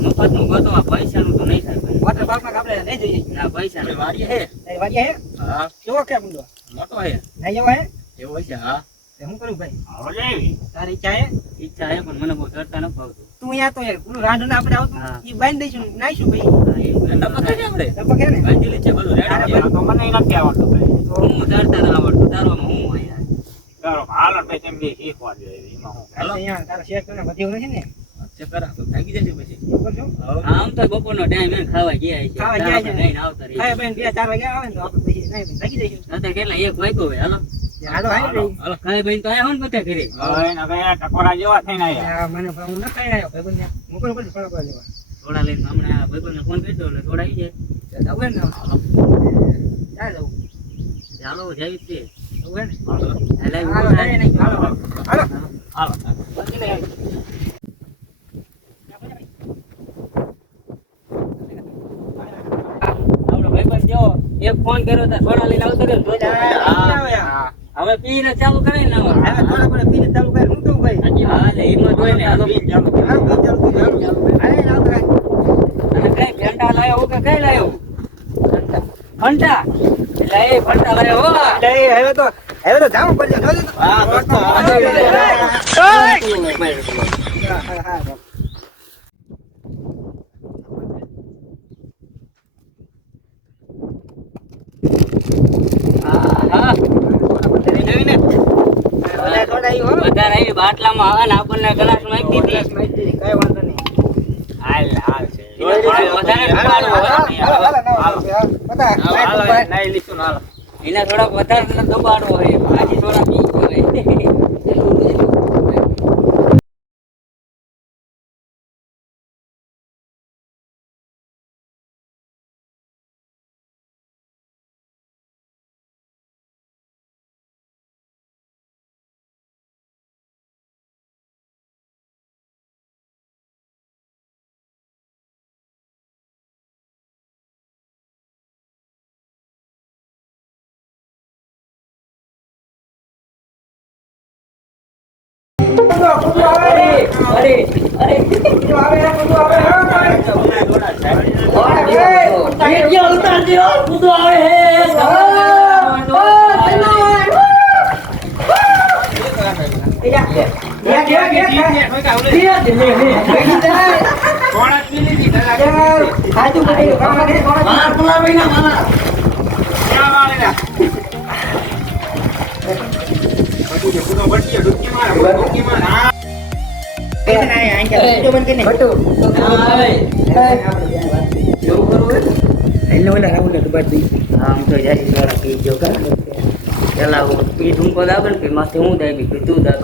મફતનું ગોતો પૈસાનું તો નહીં થાય વોટર પાર્કમાં આપણે લઈ જઈએ ના પૈસા વાડીએ હે વાડીએ હે હા કેવો કે મુંડો મોટો હે નહીં એવો હે એવો છે હા હું કરું ભાઈ આવો જાય તારી ઈચ્છા હે પણ મને બહુ ચડતા ન ફાવતું તું અહીંયા તો પેલું રાંધું આપણે આવતું ઈ બાંધી દઈશું નાઈશું ભાઈ ડબક છે આપણે ડબક હે ને બાંધેલી છે બધું રેડી તો મને નથી આવડતું ભાઈ હું ચડતા ના આવડતું તારોમાં હું યાર તારો હાલો ભાઈ તેમ બી શીખવા દે એમાં હું હાલો અહીંયા તારો શેર કરીને વધ્યો નથી ને કરા તો થાકી જશે પછી બરોબર છો આમ તો બપોરનો ટાઈમ હે ખાવા ગયા છે નહીં આવતા રે ખાય બેન 2-4 વાગે આવે ને તો આપણે પછી નહીં થાકી જઈશું અત્યારે કેટલા 1 વાગ્યો હોય હાલો હાલો હાલો ખાય બેન તો આયા હો ને બધા ઘરે હવે ને હવે ટકોરા જેવા થઈને આયા મને હું ન ખાઈ આવ્યો ભાઈ બંને મોકલો પછી ફળવા લેવા થોડા લઈને હમણાં આ ભાઈબંધને ફોન કરી દો એટલે થોડા આવી જાય જાવ ને ચાલ ચાલો જઈ છે જાવ ને હાલો હાલો હાલો એક ફોન કર્યો તો થોડા લઈને આવતો રહ્યો હવે પીને ચાલુ કરે ને હવે થોડા થોડા પીને ચાલુ કરે હું તો ભાઈ હા એટલે હિંમત હોય ને હાલો પીને ચાલુ કરે ચાલુ અરે ના કરે અને કઈ ભેંડા લાયો કે કઈ લાયો ફંટા એટલે એ ફંટા લાયો હો હવે તો જાવું પડશે જોજો તો હા દોસ્તો બાટલામાં આવે ને આપણને ગ્લાસ માં દીધી કઈ વાંધો નહીં હાલ હાલ છે નહીં લીધું હાલ એના થોડાક વધારે દબાડવો હોય આજે થોડા પી હોય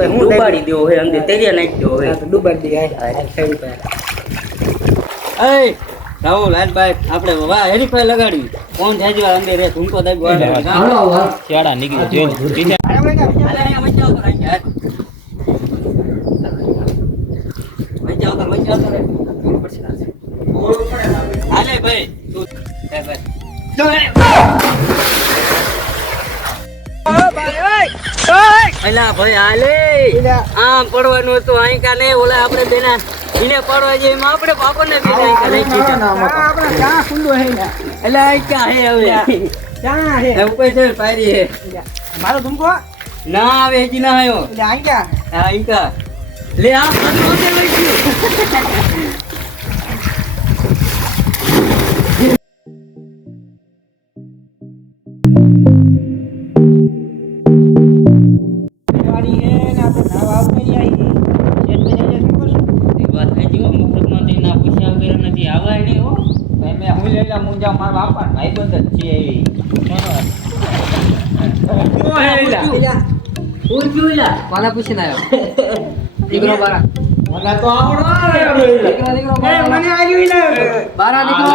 ડુબાડી દેવો હોય અંદર તેરિયા નાખી દેવો હોય ડુબાડી દે રાહુલ રાજભાઈ આપણે વાહ હેરીફાઈ લગાડવી કોણ જાજુ અંદર રે ઝુમકો દાબી નીકળી હાલે ભાઈ પેલા ભાઈ હાલે આમ પડવાનું હતું અહીં કા નહીં ઓલા આપણે બેના એને પડવા જઈએ એમાં આપણે આપણને એટલે ક્યાં હે હવે ક્યાં હે એવું કઈ છે પાયરી હે મારો ઝુમકો ના આવે હજી ના આવ્યો એટલે આઈ ગયા હા ઈ કા લે આ પાછો લઈ ગયો કોને પૂછીને આવ્યો દીકરો બારા મને તો આવડો દીકરો મને આવ્યું ને બારા દીકરો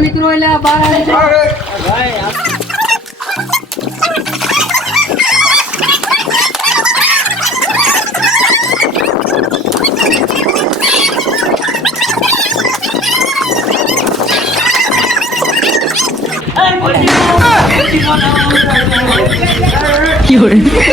દીકરો એટલે બારા ભાઈ Q પાણી